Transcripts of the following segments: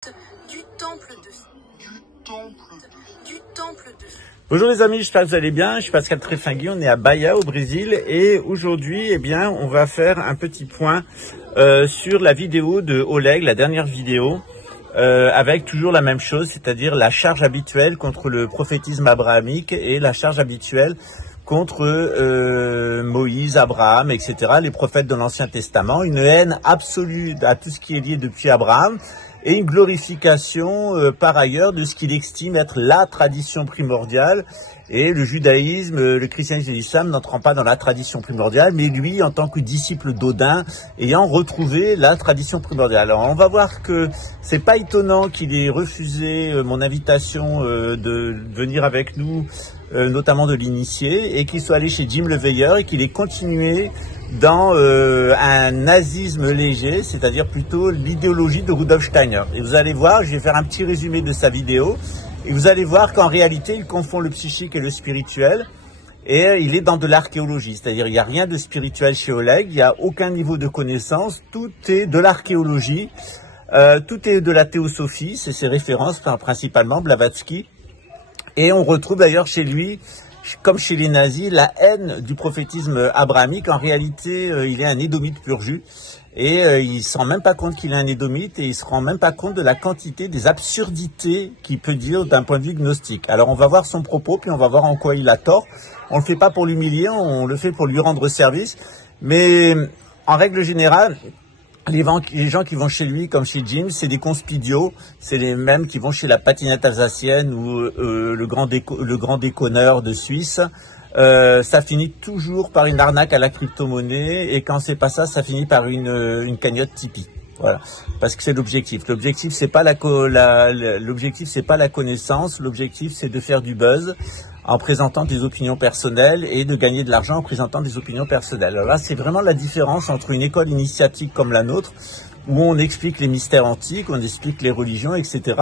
du temple de... Bonjour les amis, j'espère que vous allez bien. Je suis Pascal Trefingui, on est à Bahia au Brésil et aujourd'hui, on va faire un petit point sur la vidéo de Oleg, la dernière vidéo, avec toujours la même chose, c'est-à-dire la charge habituelle contre le prophétisme abrahamique et la charge habituelle contre Moïse, Abraham, etc., les prophètes de l'Ancien Testament, une haine absolue à tout ce qui est lié depuis Abraham, et une glorification par ailleurs de ce qu'il estime être la tradition primordiale. Et le judaïsme, le christianisme et l'islam n'entrant pas dans la tradition primordiale, mais lui, en tant que disciple d'Odin, ayant retrouvé la tradition primordiale. Alors, on va voir que c'est pas étonnant qu'il ait refusé mon invitation de venir avec nous, notamment de l'initier, et qu'il soit allé chez Jim le Veilleur et qu'il ait continué dans un nazisme léger, c'est-à-dire plutôt l'idéologie de Rudolf Steiner. Et vous allez voir, je vais faire un petit résumé de sa vidéo, et vous allez voir qu'en réalité, il confond le psychique et le spirituel, et il est dans de l'archéologie, c'est-à-dire il n'y a rien de spirituel chez Oleg, il n'y a aucun niveau de connaissance, tout est de l'archéologie, tout est de la théosophie, c'est ses références, principalement Blavatsky, et on retrouve d'ailleurs chez lui, comme chez les nazis, la haine du prophétisme abrahamique. En réalité, il est un édomite pur jus et il ne se rend même pas compte qu'il est un édomite et il ne se rend même pas compte de la quantité des absurdités qu'il peut dire d'un point de vue gnostique. Alors on va voir son propos, puis on va voir en quoi il a tort. On ne le fait pas pour l'humilier, on le fait pour lui rendre service, mais en règle générale, les gens qui vont chez lui, comme chez Jim, c'est des conspidios, c'est les mêmes qui vont chez la patinette alsacienne ou le grand déconneur de Suisse. Ça finit toujours par une arnaque à la crypto-monnaie et quand c'est pas ça, ça finit par une cagnotte Tipeee. Voilà, parce que c'est l'objectif. L'objectif c'est pas l'objectif c'est pas la connaissance. L'objectif c'est de faire du buzz en présentant des opinions personnelles et de gagner de l'argent en présentant des opinions personnelles. Alors là, c'est vraiment la différence entre une école initiatique comme la nôtre, où on explique les mystères antiques, on explique les religions, etc.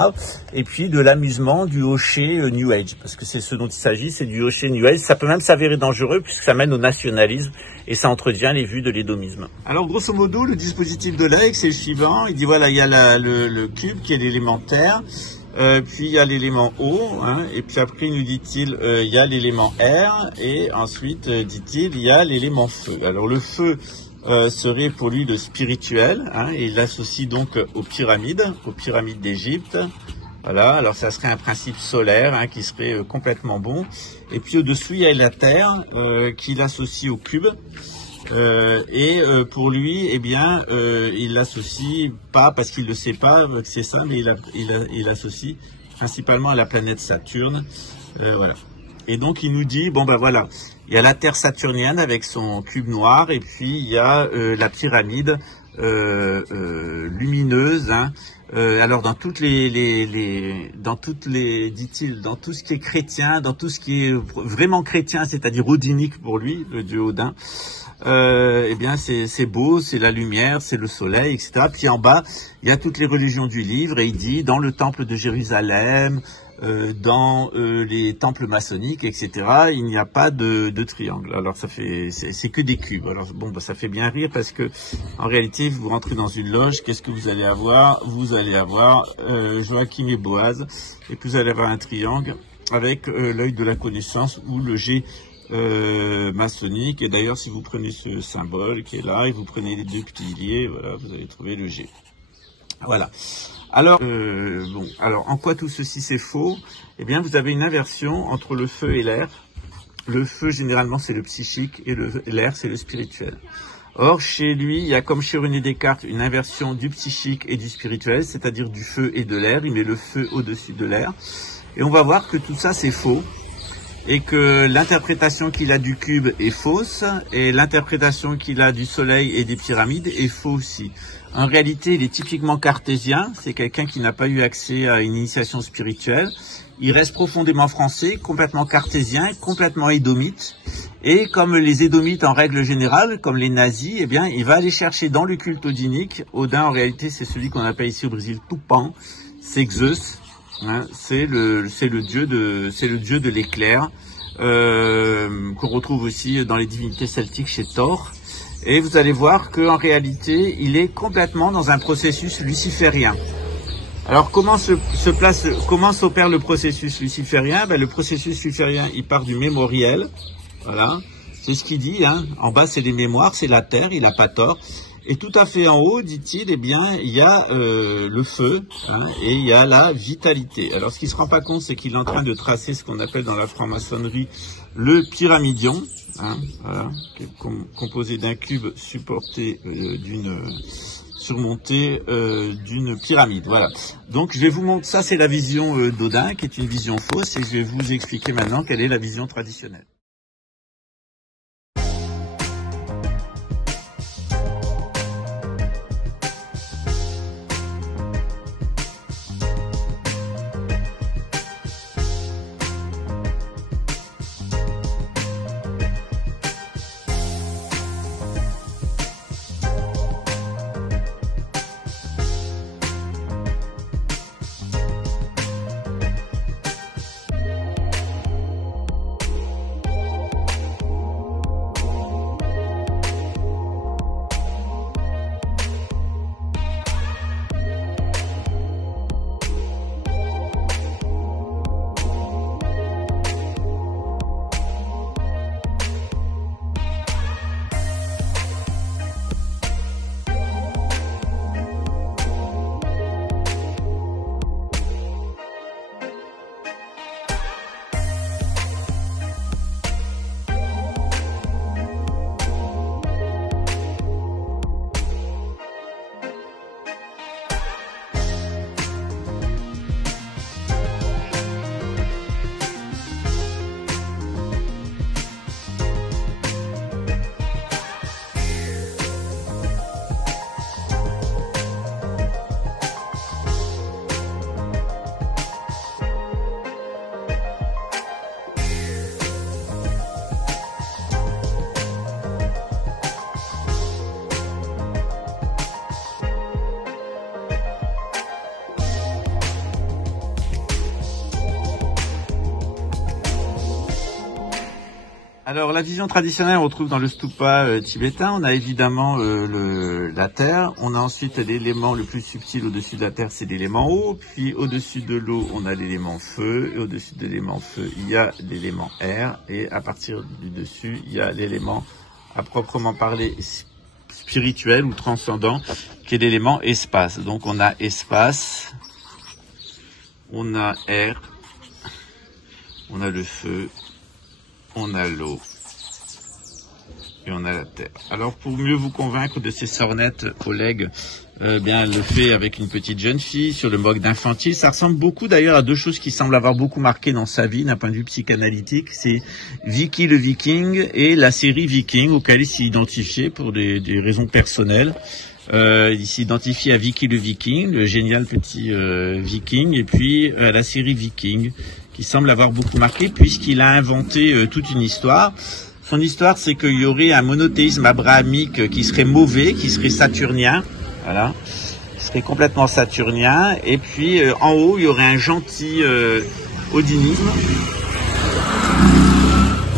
Et puis de l'amusement, du hocher New Age, parce que c'est ce dont il s'agit, c'est du hocher New Age. Ça peut même s'avérer dangereux puisque ça mène au nationalisme et ça entretient les vues de l'édomisme. Alors grosso modo, le dispositif de Oleg, c'est le suivant. Il dit voilà, il y a le cube qui est l'élémentaire. Puis il y a l'élément eau, et puis après nous dit-il il y a l'élément air, et ensuite dit-il il y a l'élément feu. Alors le feu serait pour lui le spirituel, et il l'associe donc aux pyramides d'Égypte. Voilà, alors ça serait un principe solaire qui serait complètement bon. Et puis au-dessous il y a la terre qu'il associe au cube. Pour lui, il l'associe pas parce qu'il le sait pas que c'est ça, mais il l'associe principalement à la planète Saturne, voilà. Et donc il nous dit bon ben voilà, il y a la Terre saturnienne avec son cube noir et puis il y a la pyramide lumineuse. Alors dans tout ce qui est chrétien, dans tout ce qui est vraiment chrétien, c'est-à-dire odinique pour lui, le dieu Odin. C'est beau, c'est la lumière, c'est le soleil, etc. Puis en bas, il y a toutes les religions du livre et il dit dans le temple de Jérusalem, dans les temples maçonniques, etc. Il n'y a pas de triangle. Alors c'est que des cubes. Alors bon, ça fait bien rire parce que en réalité, vous rentrez dans une loge, qu'est-ce que vous allez avoir? Vous allez avoir Joachim et Boaz, et puis vous allez avoir un triangle avec l'œil de la connaissance ou le G maçonnique. Et d'ailleurs, si vous prenez ce symbole qui est là et vous prenez les deux piliers, voilà, vous allez trouver le G. Voilà. Alors, en quoi tout ceci c'est faux? Eh bien, vous avez une inversion entre le feu et l'air. Le feu, généralement, c'est le psychique et l'air, c'est le spirituel. Or, chez lui, il y a comme chez René Descartes une inversion du psychique et du spirituel, c'est-à-dire du feu et de l'air. Il met le feu au-dessus de l'air. Et on va voir que tout ça, c'est faux. Et que l'interprétation qu'il a du cube est fausse, et l'interprétation qu'il a du soleil et des pyramides est faux aussi. En réalité, il est typiquement cartésien, c'est quelqu'un qui n'a pas eu accès à une initiation spirituelle. Il reste profondément français, complètement cartésien, complètement édomite. Et comme les édomites en règle générale, comme les nazis, il va aller chercher dans le culte odinique. Odin, en réalité, c'est celui qu'on appelle ici au Brésil Tupã, c'est Zeus. C'est le dieu de l'éclair qu'on retrouve aussi dans les divinités celtiques chez Thor. Et vous allez voir qu'en réalité, il est complètement dans un processus luciférien. Alors comment s'opère le processus luciférien? Le processus luciférien, il part du mémoriel, voilà, c'est ce qu'il dit, hein. En bas c'est les mémoires, c'est la terre, il n'a pas tort. Et tout à fait en haut, dit-il, eh bien, il y a le feu, hein, et il y a la vitalité. Alors, ce qu'il ne se rend pas compte, c'est qu'il est en train de tracer ce qu'on appelle dans la franc-maçonnerie le pyramidion, hein, voilà, qui est composé d'un cube surmonté d'une pyramide. Voilà. Donc, je vais vous montrer, ça c'est la vision d'Odin, qui est une vision fausse, et je vais vous expliquer maintenant quelle est la vision traditionnelle. Alors, la vision traditionnelle, on retrouve dans le stupa tibétain. On a évidemment la terre. On a ensuite l'élément le plus subtil au-dessus de la terre, c'est l'élément eau. Puis, au-dessus de l'eau, on a l'élément feu. Et au-dessus de l'élément feu, il y a l'élément air. Et à partir du dessus, il y a l'élément, à proprement parler, spirituel ou transcendant, qui est l'élément espace. Donc, on a espace, on a air, on a le feu, on a l'eau et on a la terre. Alors pour mieux vous convaincre de ces sornettes, Oleg bien le fait avec une petite jeune fille sur le mode d'infantile. Ça ressemble beaucoup d'ailleurs à deux choses qui semblent avoir beaucoup marqué dans sa vie d'un point de vue psychanalytique. C'est Vicky le Viking et la série Viking auquel il s'est identifié pour des raisons personnelles. Il s'identifie à Vicky le Viking, le génial petit Viking, et puis à la série Viking, qui semble avoir beaucoup marqué, puisqu'il a inventé toute une histoire. Son histoire, c'est qu'il y aurait un monothéisme abrahamique qui serait mauvais, qui serait saturnien, voilà, qui serait complètement saturnien, et puis en haut, il y aurait un gentil odinisme,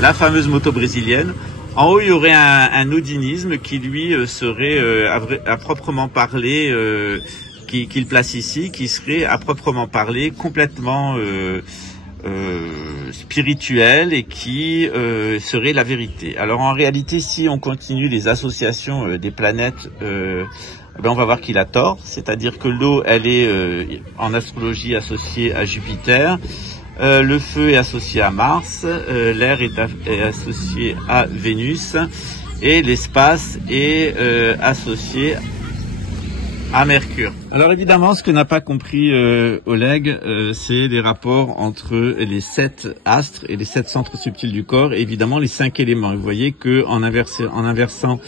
la fameuse moto brésilienne. En haut, il y aurait un odinisme qui, lui, serait, à proprement parler, qu'il place ici, qui serait, à proprement parler, complètement spirituel et qui serait la vérité. Alors, en réalité, si on continue les associations des planètes, on va voir qu'il a tort. C'est-à-dire que l'eau, elle est, en astrologie, associée à Jupiter. Le feu est associé à Mars, l'air est associé à Vénus et l'espace est associé à Mercure. Alors évidemment, ce que n'a pas compris Oleg, c'est les rapports entre les 7 astres et les 7 centres subtils du corps, et évidemment les 5 éléments. Vous voyez que en inversant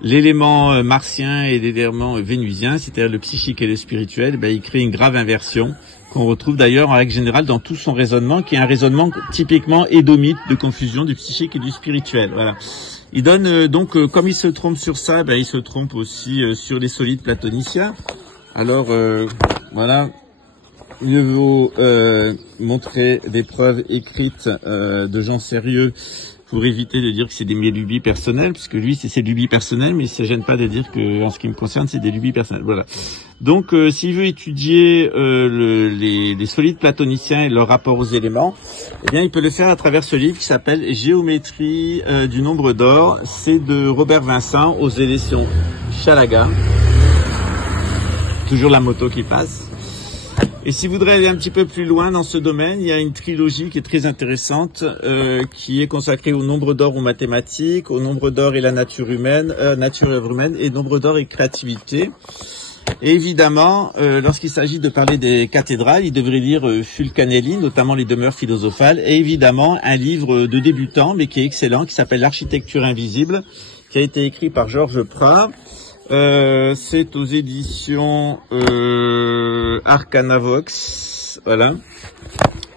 l'élément martien et l'élément vénusien, c'est-à-dire le psychique et le spirituel, il crée une grave inversion qu'on retrouve d'ailleurs en règle générale dans tout son raisonnement, qui est un raisonnement typiquement édomite de confusion du psychique et du spirituel. Voilà. Il donne donc, comme il se trompe sur ça, il se trompe aussi sur les solides platoniciens. Alors voilà, mieux vaut montrer des preuves écrites de gens sérieux pour éviter de dire que c'est mes lubies personnelles, puisque lui c'est ses lubies personnelles, mais il se gêne pas de dire que en ce qui me concerne c'est des lubies personnelles. Voilà. Donc s'il veut étudier les solides platoniciens et leur rapport aux éléments, eh bien il peut le faire à travers ce livre qui s'appelle Géométrie du nombre d'or. C'est de Robert Vincent aux éditions Chalaga. Toujours la moto qui passe. Et si vous voudrez aller un petit peu plus loin dans ce domaine, il y a une trilogie qui est très intéressante, qui est consacrée au nombre d'or aux mathématiques, au nombre d'or et la nature humaine, nature et œuvre humaine, et nombre d'or et créativité. Et évidemment, lorsqu'il s'agit de parler des cathédrales, il devrait lire Fulcanelli, notamment les demeures philosophales, et évidemment un livre de débutant, mais qui est excellent, qui s'appelle L'architecture invisible, qui a été écrit par Georges Prat. C'est aux éditions Arcanavox, voilà.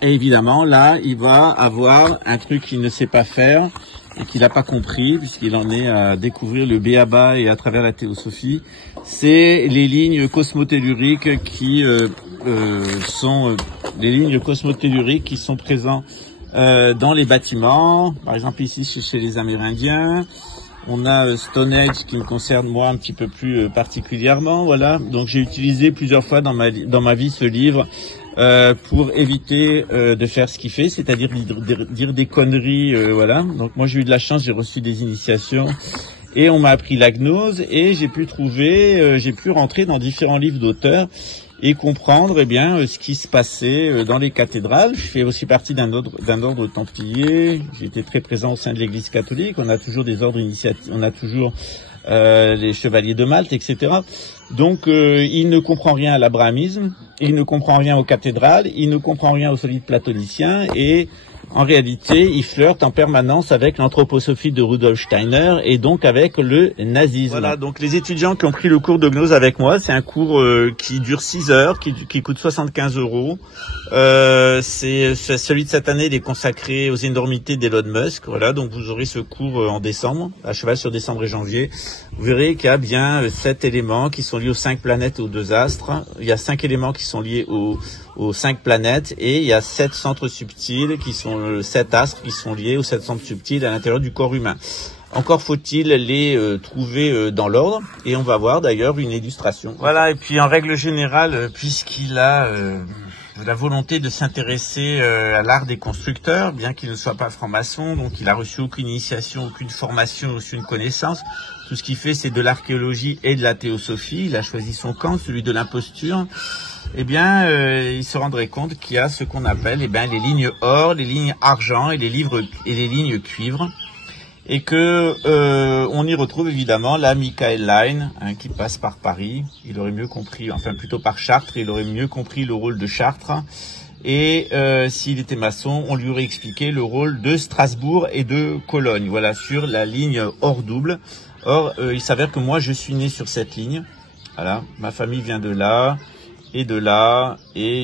Et évidemment, là, il va avoir un truc qu'il ne sait pas faire et qu'il n'a pas compris, puisqu'il en est à découvrir le b.a.-ba et à travers la théosophie. C'est les lignes cosmotelluriques qui sont les lignes cosmotelluriques qui sont présentes dans les bâtiments. Par exemple, ici, chez les Amérindiens. On a Stonehenge qui me concerne moi un petit peu plus particulièrement, voilà. Donc j'ai utilisé plusieurs fois dans ma vie ce livre pour éviter de faire ce qu'il fait, c'est-à-dire dire des conneries, voilà. Donc moi j'ai eu de la chance, j'ai reçu des initiations et on m'a appris la gnose et j'ai pu rentrer dans différents livres d'auteurs et comprendre ce qui se passait dans les cathédrales. Je fais aussi partie d'un ordre templier. J'ai été très présent au sein de l'Église catholique. On a toujours des ordres initiatiques, on a toujours les chevaliers de Malte, etc. Donc il ne comprend rien à l'abrahamisme, il ne comprend rien aux cathédrales, il ne comprend rien aux solides platoniciens et en réalité, il flirte en permanence avec l'anthroposophie de Rudolf Steiner et donc avec le nazisme. Voilà, donc les étudiants qui ont pris le cours de gnose avec moi, c'est un cours qui dure 6 heures, qui coûte 75 €. C'est celui de cette année, il est consacré aux énormités d'Elon Musk. Voilà, donc vous aurez ce cours en décembre, à cheval sur décembre et janvier. Vous verrez qu'il y a bien 7 éléments qui sont liés aux 5 planètes et aux 2 astres. Il y a 5 éléments qui sont liés aux 5 planètes et il y a 7 centres subtils qui sont 7 astres qui sont liés aux 7 centres subtils à l'intérieur du corps humain. Encore faut-il les trouver dans l'ordre et on va voir d'ailleurs une illustration. Voilà, et puis en règle générale, puisqu'il a la volonté de s'intéresser à l'art des constructeurs, bien qu'il ne soit pas franc-maçon, donc il a reçu aucune initiation, aucune formation, aucune connaissance. Tout ce qu'il fait, c'est de l'archéologie et de la théosophie. Il a choisi son camp, celui de l'imposture. Eh bien, il se rendrait compte qu'il y a ce qu'on appelle les lignes or, les lignes argent et les lignes cuivre. Et que on y retrouve évidemment la Michael Line qui passe par Paris. Il aurait mieux compris, enfin plutôt par Chartres, il aurait mieux compris le rôle de Chartres. Et s'il était maçon, on lui aurait expliqué le rôle de Strasbourg et de Cologne. Voilà, sur la ligne or double. Or, il s'avère que moi, je suis né sur cette ligne. Voilà, ma famille vient de là et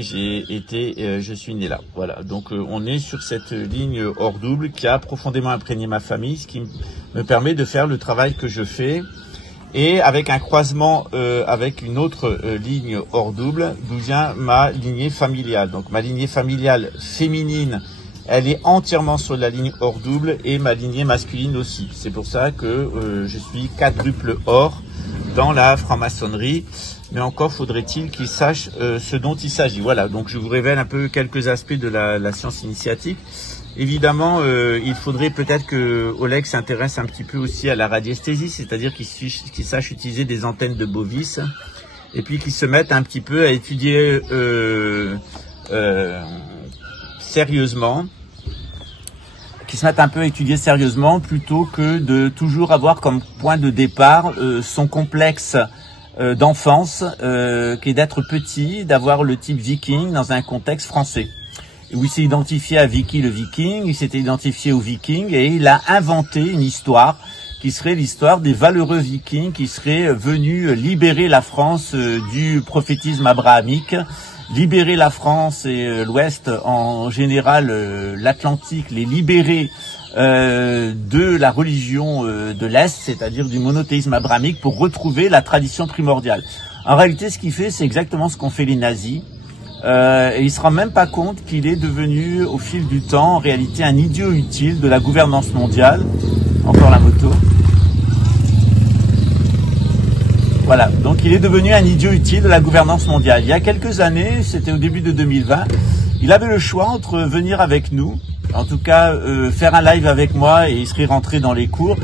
je suis né là. Voilà, donc on est sur cette ligne or double qui a profondément imprégné ma famille, ce qui me permet de faire le travail que je fais. Et avec un croisement avec une autre ligne or double, d'où vient ma lignée familiale. Donc ma lignée familiale féminine, elle est entièrement sur la ligne or double et ma lignée masculine aussi. C'est pour ça que je suis quadruple or dans la franc-maçonnerie. Mais encore faudrait-il qu'il sache ce dont il s'agit. Voilà, donc je vous révèle un peu quelques aspects de la science initiatique. Évidemment, il faudrait peut-être que Oleg s'intéresse un petit peu aussi à la radiesthésie, c'est-à-dire qu'il sache utiliser des antennes de bovis, et puis qu'il se mette un petit peu à étudier sérieusement, plutôt que de toujours avoir comme point de départ son complexe d'enfance, qui est d'être petit, d'avoir le type viking dans un contexte français. Où il s'est identifié à Vicky le Viking, il s'était identifié aux Vikings et il a inventé une histoire qui serait l'histoire des valeureux Vikings qui seraient venus libérer la France du prophétisme abrahamique, libérer la France et l'Ouest en général, l'Atlantique, les libérer de la religion de l'Est, c'est-à-dire du monothéisme abrahamique pour retrouver la tradition primordiale. En réalité, ce qu'il fait, c'est exactement ce qu'ont fait les nazis. Et il se rend même pas compte qu'il est devenu, au fil du temps, en réalité un idiot utile de la gouvernance mondiale. Encore la moto. Voilà, donc il est devenu un idiot utile de la gouvernance mondiale. Il y a quelques années, c'était au début de 2020, il avait le choix entre venir avec nous, en tout cas faire un live avec moi et il serait rentré dans les cours,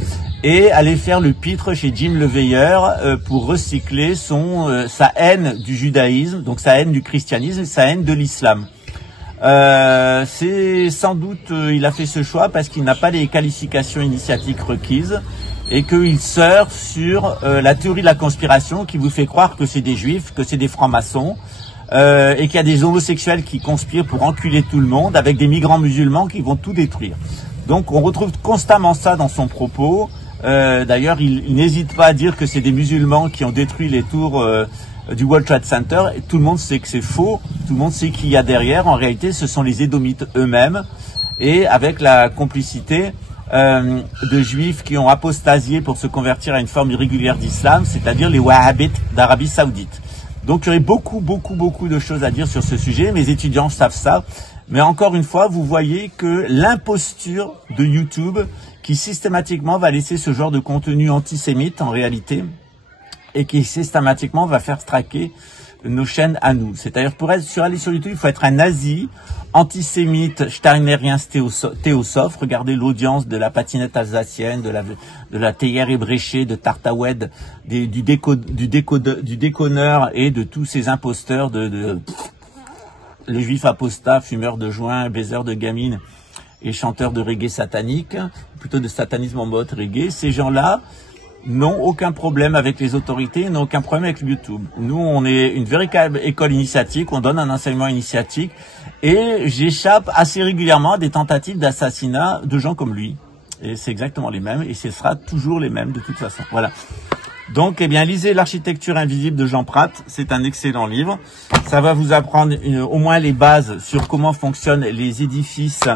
et aller faire le pitre chez Jim le Veilleur pour recycler sa haine du judaïsme, donc sa haine du christianisme, sa haine de l'islam. C'est sans doute, il a fait ce choix parce qu'il n'a pas les qualifications initiatiques requises et qu'il surfe sur la théorie de la conspiration qui vous fait croire que c'est des juifs, que c'est des francs-maçons et qu'il y a des homosexuels qui conspirent pour enculer tout le monde avec des migrants musulmans qui vont tout détruire. Donc on retrouve constamment ça dans son propos. D'ailleurs, il n'hésite pas à dire que c'est des musulmans qui ont détruit les tours du World Trade Center. Et tout le monde sait que c'est faux. Tout le monde sait qui y a derrière. En réalité, ce sont les Édomites eux-mêmes et avec la complicité de juifs qui ont apostasié pour se convertir à une forme irrégulière d'islam, c'est-à-dire les wahhabites d'Arabie Saoudite. Donc, il y aurait beaucoup de choses à dire sur ce sujet. Mes étudiants savent ça. Mais encore une fois, vous voyez que l'imposture de YouTube qui systématiquement va laisser ce genre de contenu antisémite en réalité et qui systématiquement va faire traquer nos chaînes à nous. C'est-à-dire pour aller sur YouTube, il faut être un nazi, antisémite, steinérien, théosophe. Regardez l'audience de la patinette alsacienne, de la théière ébréchée, de Tartawed, du déconneur et de tous ces imposteurs les juifs apostats, fumeurs de joints, baiseurs de gamines et chanteurs de reggae satanique, plutôt de satanisme en mode reggae. Ces gens-là n'ont aucun problème avec les autorités, n'ont aucun problème avec YouTube. Nous, on est une véritable école initiatique, on donne un enseignement initiatique et j'échappe assez régulièrement à des tentatives d'assassinat de gens comme lui. Et c'est exactement les mêmes et ce sera toujours les mêmes de toute façon. Voilà. Donc, eh bien, lisez L'architecture invisible de Jean Prat. C'est un excellent livre. Ça va vous apprendre au moins les bases sur comment fonctionnent les édifices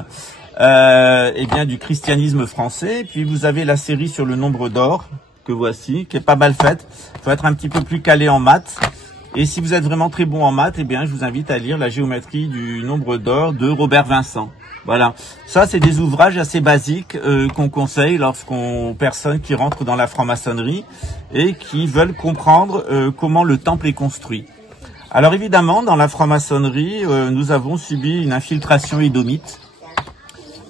eh bien, du christianisme français. Puis, vous avez la série sur le nombre d'or que voici, qui est pas mal faite. Il faut être un petit peu plus calé en maths. Et si vous êtes vraiment très bon en maths, eh bien, je vous invite à lire La géométrie du nombre d'or de Robert Vincent. Voilà, ça c'est des ouvrages assez basiques qu'on conseille personnes qui rentrent dans la franc-maçonnerie et qui veulent comprendre comment le temple est construit. Alors évidemment, dans la franc-maçonnerie, nous avons subi une infiltration édomite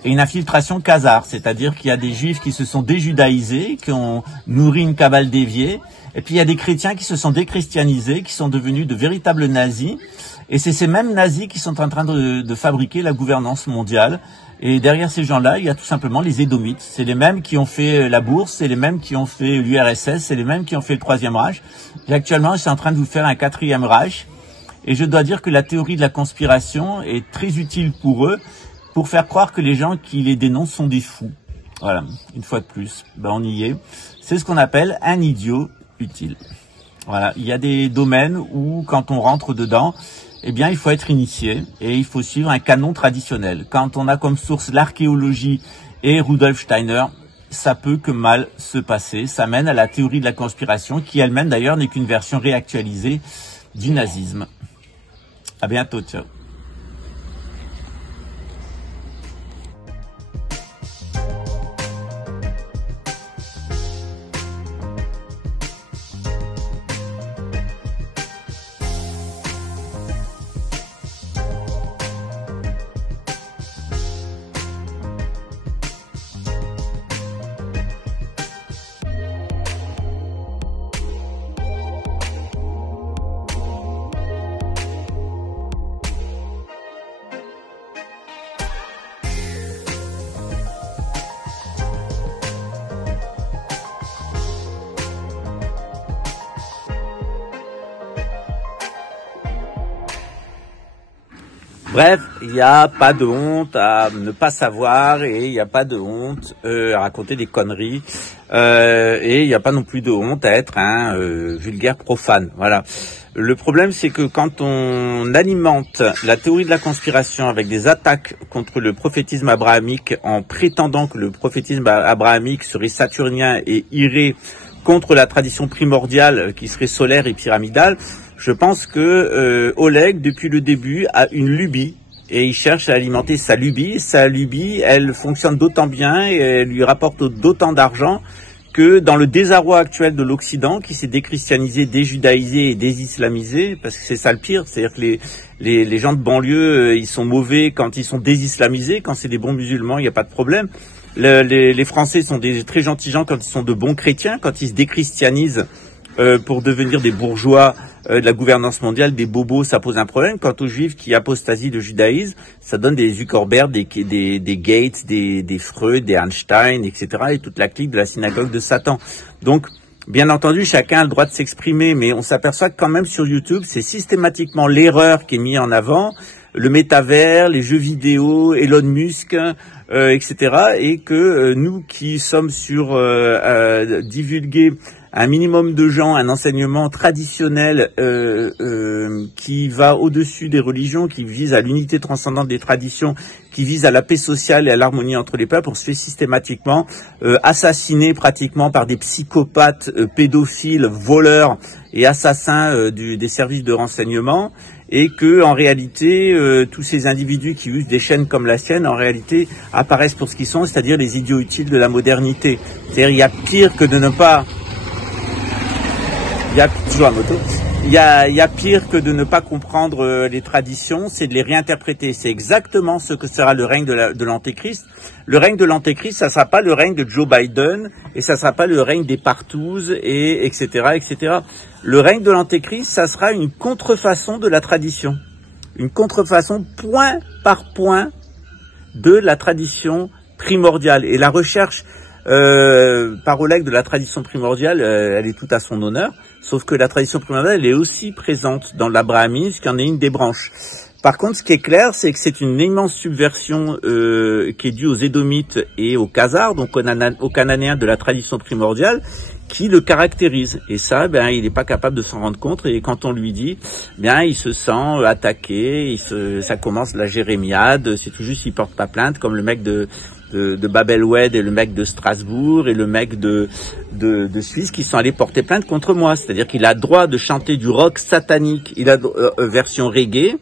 et une infiltration khazare, c'est-à-dire qu'il y a des juifs qui se sont déjudaïsés, qui ont nourri une cabale déviée, et puis il y a des chrétiens qui se sont déchristianisés, qui sont devenus de véritables nazis. Et c'est ces mêmes nazis qui sont en train de fabriquer la gouvernance mondiale. Et derrière ces gens-là, il y a tout simplement les Édomites. C'est les mêmes qui ont fait la bourse, c'est les mêmes qui ont fait l'URSS, c'est les mêmes qui ont fait le Troisième Reich. Et actuellement, je suis en train de vous faire un Quatrième Reich. Et je dois dire que la théorie de la conspiration est très utile pour eux, pour faire croire que les gens qui les dénoncent sont des fous. Voilà, une fois de plus, on y est. C'est ce qu'on appelle un idiot utile. Voilà, il y a des domaines où, quand on rentre dedans, eh bien, il faut être initié et il faut suivre un canon traditionnel. Quand on a comme source l'archéologie et Rudolf Steiner, ça peut que mal se passer. Ça mène à la théorie de la conspiration, qui elle-même d'ailleurs n'est qu'une version réactualisée du nazisme. À bientôt, ciao. Bref, il n'y a pas de honte à ne pas savoir et il n'y a pas de honte à raconter des conneries et il n'y a pas non plus de honte à être un vulgaire profane. Voilà. Le problème, c'est que quand on alimente la théorie de la conspiration avec des attaques contre le prophétisme abrahamique en prétendant que le prophétisme abrahamique serait saturnien et irait contre la tradition primordiale qui serait solaire et pyramidale, Je pense que Oleg, depuis le début, a une lubie. Et il cherche à alimenter sa lubie. Sa lubie, elle fonctionne d'autant bien et elle lui rapporte d'autant d'argent que dans le désarroi actuel de l'Occident, qui s'est déchristianisé, déjudaïsé et désislamisé, parce que c'est ça le pire, c'est-à-dire que les gens de banlieue, ils sont mauvais quand ils sont désislamisés, quand c'est des bons musulmans, il n'y a pas de problème. Les Français sont des très gentils gens quand ils sont de bons chrétiens, quand ils se déchristianisent pour devenir des bourgeois de la gouvernance mondiale, des bobos, ça pose un problème. Quant aux juifs qui apostasient le judaïsme, ça donne des Zuckerberg, des Gates, des Freud, des Einstein, etc. et toute la clique de la synagogue de Satan. Donc, bien entendu, chacun a le droit de s'exprimer, mais on s'aperçoit que quand même sur YouTube, c'est systématiquement l'erreur qui est mise en avant, le métavers, les jeux vidéo, Elon Musk, etc. Et que nous qui sommes sur divulguer un minimum de gens, un enseignement traditionnel qui va au-dessus des religions, qui vise à l'unité transcendante des traditions, qui vise à la paix sociale et à l'harmonie entre les peuples, on se fait systématiquement assassiner pratiquement par des psychopathes, pédophiles, voleurs et assassins des services de renseignement, et que en réalité tous ces individus qui usent des chaînes comme la sienne, en réalité apparaissent pour ce qu'ils sont, c'est-à-dire les idiots utiles de la modernité. C'est-à-dire il y a pire que de ne pas... Il y a pire que de ne pas comprendre les traditions, c'est de les réinterpréter. C'est exactement ce que sera le règne de l'Antéchrist. Le règne de l'Antéchrist, ça sera pas le règne de Joe Biden, et ça sera pas le règne des partouzes, et etc., etc. Le règne de l'Antéchrist, ça sera une contrefaçon de la tradition. Une contrefaçon point par point de la tradition primordiale. Et la recherche par Oleg de la tradition primordiale, elle est tout à son honneur. Sauf que la tradition primordiale, elle est aussi présente dans l'abrahamisme, qui en est une des branches. Par contre, ce qui est clair, c'est que c'est une immense subversion qui est due aux Édomites et aux Khazars, donc aux Cananéens de la tradition primordiale, qui le caractérise. Et ça, il n'est pas capable de s'en rendre compte. Et quand on lui dit, il se sent attaqué, ça commence la jérémiade, c'est tout juste, il porte pas plainte, comme le mec de Babelwed et le mec de Strasbourg et le mec de Suisse qui sont allés porter plainte contre moi. C'est-à-dire qu'il a droit de chanter du rock satanique, il a version reggae,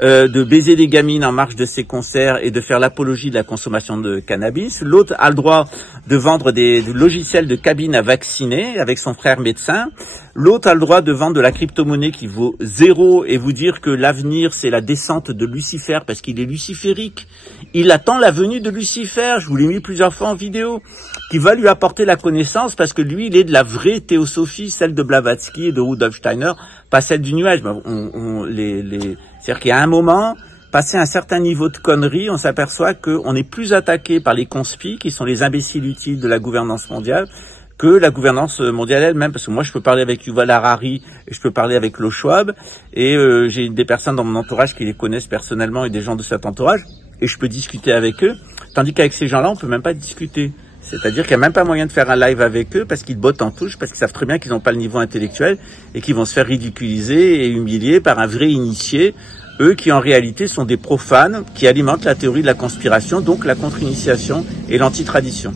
de baiser des gamines en marge de ses concerts et de faire l'apologie de la consommation de cannabis. L'autre a le droit de vendre des logiciels de cabine à vacciner avec son frère médecin. L'autre a le droit de vendre de la crypto-monnaie qui vaut 0 et vous dire que l'avenir c'est la descente de Lucifer parce qu'il est luciférique. Il attend la venue de Lucifer, je vous l'ai mis plusieurs fois en vidéo, qui va lui apporter la connaissance parce que lui il est de la vraie théosophie, celle de Blavatsky et de Rudolf Steiner, pas celle du nuage. C'est-à-dire qu'il y a un moment, passé un certain niveau de conneries, on s'aperçoit qu'on est plus attaqué par les conspis, qui sont les imbéciles utiles de la gouvernance mondiale, que la gouvernance mondiale elle-même, parce que moi je peux parler avec Yuval Harari et je peux parler avec Klaus Schwab, et j'ai des personnes dans mon entourage qui les connaissent personnellement et des gens de cet entourage, et je peux discuter avec eux, tandis qu'avec ces gens-là on peut même pas discuter. C'est-à-dire qu'il n'y a même pas moyen de faire un live avec eux parce qu'ils bottent en touche, parce qu'ils savent très bien qu'ils n'ont pas le niveau intellectuel et qu'ils vont se faire ridiculiser et humilier par un vrai initié, eux qui en réalité sont des profanes qui alimentent la théorie de la conspiration, donc la contre-initiation et l'anti-tradition.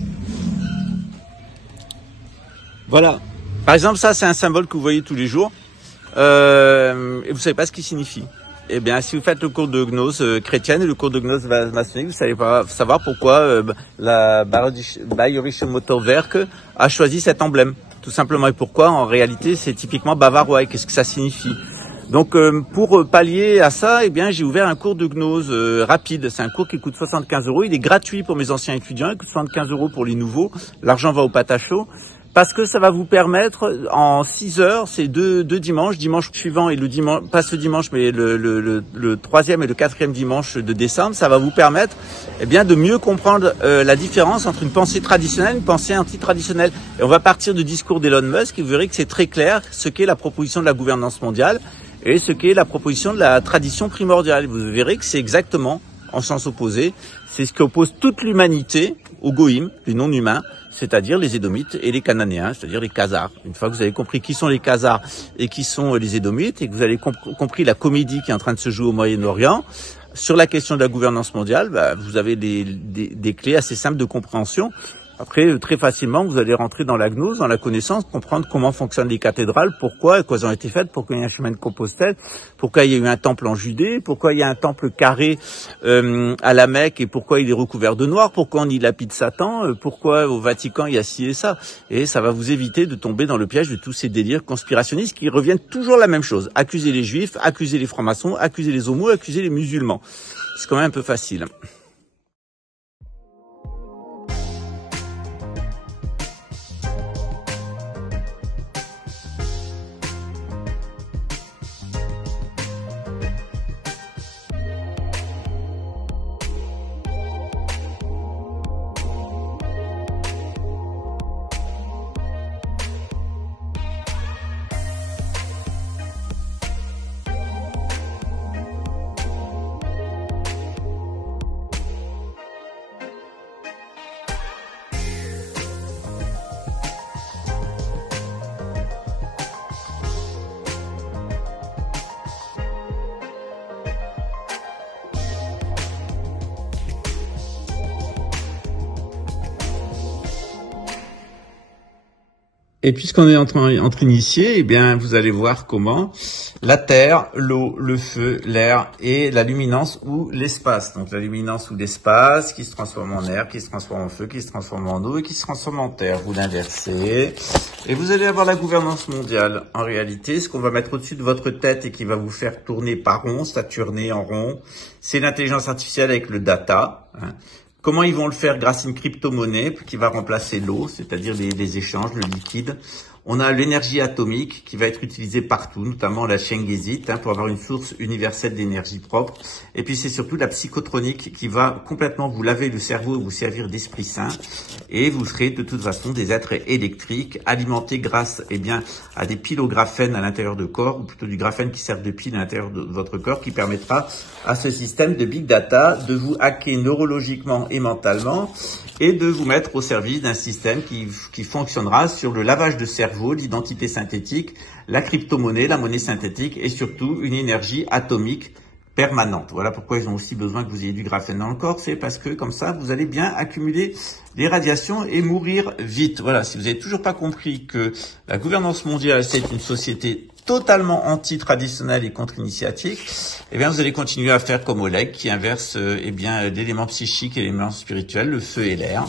Voilà. Par exemple, ça c'est un symbole que vous voyez tous les jours et vous savez pas ce qu'il signifie. Eh bien, si vous faites le cours de gnose chrétienne et le cours de gnose maçonnique, vous savez pas savoir pourquoi la Bayerische Motorwerk a choisi cet emblème. Tout simplement. Et pourquoi, en réalité, c'est typiquement bavarois. Et qu'est-ce que ça signifie? Donc, pour pallier à ça, eh bien, j'ai ouvert un cours de gnose rapide. C'est un cours qui coûte 75 €. Il est gratuit pour mes anciens étudiants. Il coûte 75 € pour les nouveaux. L'argent va au patachot. Parce que ça va vous permettre, en 6 heures, c'est deux dimanches, dimanche suivant et le dimanche, pas ce dimanche, mais le troisième et le quatrième dimanche de décembre, ça va vous permettre, eh bien, de mieux comprendre la différence entre une pensée traditionnelle et une pensée anti-traditionnelle. Et on va partir du discours d'Elon Musk et vous verrez que c'est très clair ce qu'est la proposition de la gouvernance mondiale et ce qu'est la proposition de la tradition primordiale. Vous verrez que c'est exactement en sens opposé. C'est ce qui oppose toute l'humanité aux goïms, les non-humains, c'est-à-dire les Édomites et les Cananéens, c'est-à-dire les Khazars. Une fois que vous avez compris qui sont les Khazars et qui sont les Édomites, et que vous avez compris la comédie qui est en train de se jouer au Moyen-Orient, sur la question de la gouvernance mondiale, vous avez des clés assez simples de compréhension. Après, très facilement, vous allez rentrer dans la gnose, dans la connaissance, comprendre comment fonctionnent les cathédrales, pourquoi elles ont été faites, pourquoi il y a un chemin de Compostelle, pourquoi il y a eu un temple en Judée, pourquoi il y a un temple carré à la Mecque et pourquoi il est recouvert de noir, pourquoi on y lapide Satan, pourquoi au Vatican il y a ci et ça. Et ça va vous éviter de tomber dans le piège de tous ces délires conspirationnistes qui reviennent toujours la même chose. Accuser les juifs, accuser les francs-maçons, accuser les homos, accuser les musulmans. C'est quand même un peu facile. Et puisqu'on est entre initiés, eh bien, vous allez voir comment la terre, l'eau, le feu, l'air et la luminance ou l'espace. Donc, la luminance ou l'espace qui se transforme en air, qui se transforme en feu, qui se transforme en eau et qui se transforme en terre. Vous l'inversez. Et vous allez avoir la gouvernance mondiale. En réalité, ce qu'on va mettre au-dessus de votre tête et qui va vous faire tourner par rond, Saturner en rond, c'est l'intelligence artificielle avec le data, hein. Comment ils vont le faire? Grâce à une crypto-monnaie qui va remplacer l'eau, c'est-à-dire les échanges, le liquide. On a l'énergie atomique qui va être utilisée partout, notamment la Shenghésite, pour avoir une source universelle d'énergie propre. Et puis c'est surtout la psychotronique qui va complètement vous laver le cerveau et vous servir d'esprit saint. Et vous serez de toute façon des êtres électriques alimentés grâce à des piles au graphène à l'intérieur de corps, ou plutôt du graphène qui sert de pile à l'intérieur de votre corps, qui permettra à ce système de big data de vous hacker neurologiquement et mentalement et de vous mettre au service d'un système qui fonctionnera sur le lavage de cerveau, l'identité synthétique, la crypto-monnaie, la monnaie synthétique et surtout une énergie atomique permanente. Voilà pourquoi ils ont aussi besoin que vous ayez du graphène dans le corps, c'est parce que comme ça, vous allez bien accumuler les radiations et mourir vite. Voilà, si vous n'avez toujours pas compris que la gouvernance mondiale, c'est une société totalement anti-traditionnelle et contre-initiatique, eh bien, vous allez continuer à faire comme Oleg, qui inverse, l'élément psychique et l'élément spirituel, le feu et l'air.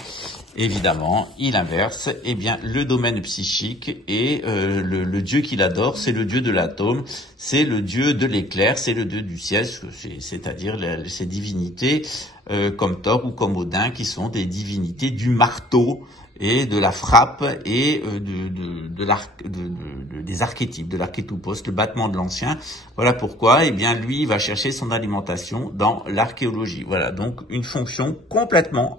Évidemment, il inverse, le domaine psychique et le dieu qu'il adore, c'est le dieu de l'atome, c'est le dieu de l'éclair, c'est le dieu du ciel, c'est-à-dire ces divinités comme Thor ou comme Odin, qui sont des divinités du marteau et de la frappe et des archétypes, de l'archétopos, le battement de l'ancien. Voilà pourquoi, lui, il va chercher son alimentation dans l'archéologie. Voilà, donc une fonction complètement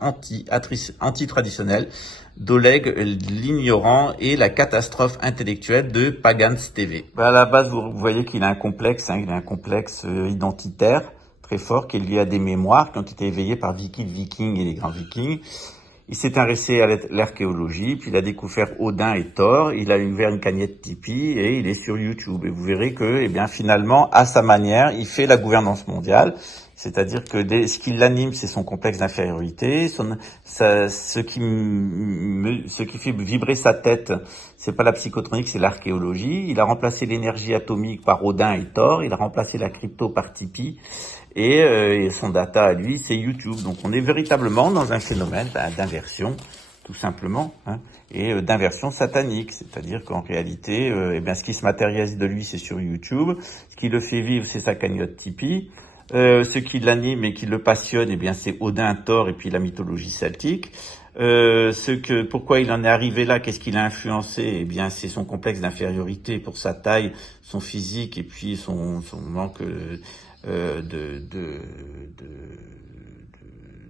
anti-traditionnelle d'Oleg l'ignorant et la catastrophe intellectuelle de Pagans TV. À la base, vous voyez qu'il a un complexe, il a un complexe identitaire très fort qui est lié à des mémoires qui ont été éveillées par Vicky le Viking et les grands Vikings. Il s'est intéressé à l'archéologie, puis il a découvert Odin et Thor, il a ouvert une cagnotte Tipeee et il est sur YouTube. Et vous verrez que, finalement, à sa manière, il fait la gouvernance mondiale. C'est-à-dire que ce qui l'anime, c'est son complexe d'infériorité. Ce qui fait vibrer sa tête, c'est pas la psychotronique, c'est l'archéologie. Il a remplacé l'énergie atomique par Odin et Thor. Il a remplacé la crypto par Tipeee. Et son data à lui, c'est YouTube. Donc on est véritablement dans un phénomène d'inversion, tout simplement, et d'inversion satanique. C'est-à-dire qu'en réalité, ce qui se matérialise de lui, c'est sur YouTube. Ce qui le fait vivre, c'est sa cagnotte Tipeee. Ce qui l'anime et qui le passionne, c'est Odin, Thor et puis la mythologie celtique. Pourquoi il en est arrivé là, qu'est-ce qui l'a influencé? C'est son complexe d'infériorité pour sa taille, son physique et puis son manque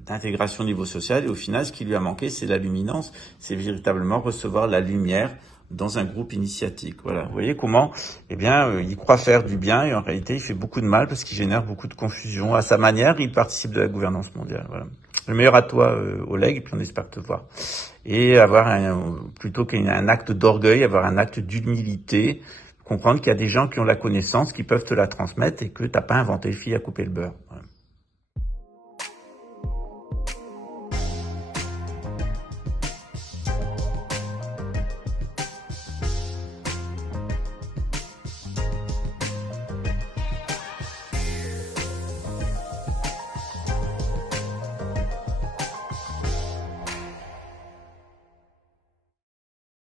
d'intégration au niveau social. Et au final, ce qui lui a manqué, c'est la luminance, c'est véritablement recevoir la lumière dans un groupe initiatique. Voilà. Vous voyez comment, il croit faire du bien et en réalité, il fait beaucoup de mal parce qu'il génère beaucoup de confusion. À sa manière, il participe de la gouvernance mondiale. Voilà. Le meilleur à toi, Oleg, et puis on espère te voir. Et plutôt qu'un acte d'orgueil, avoir un acte d'humilité, comprendre qu'il y a des gens qui ont la connaissance, qui peuvent te la transmettre et que t'as pas inventé le fil à couper le beurre. Voilà.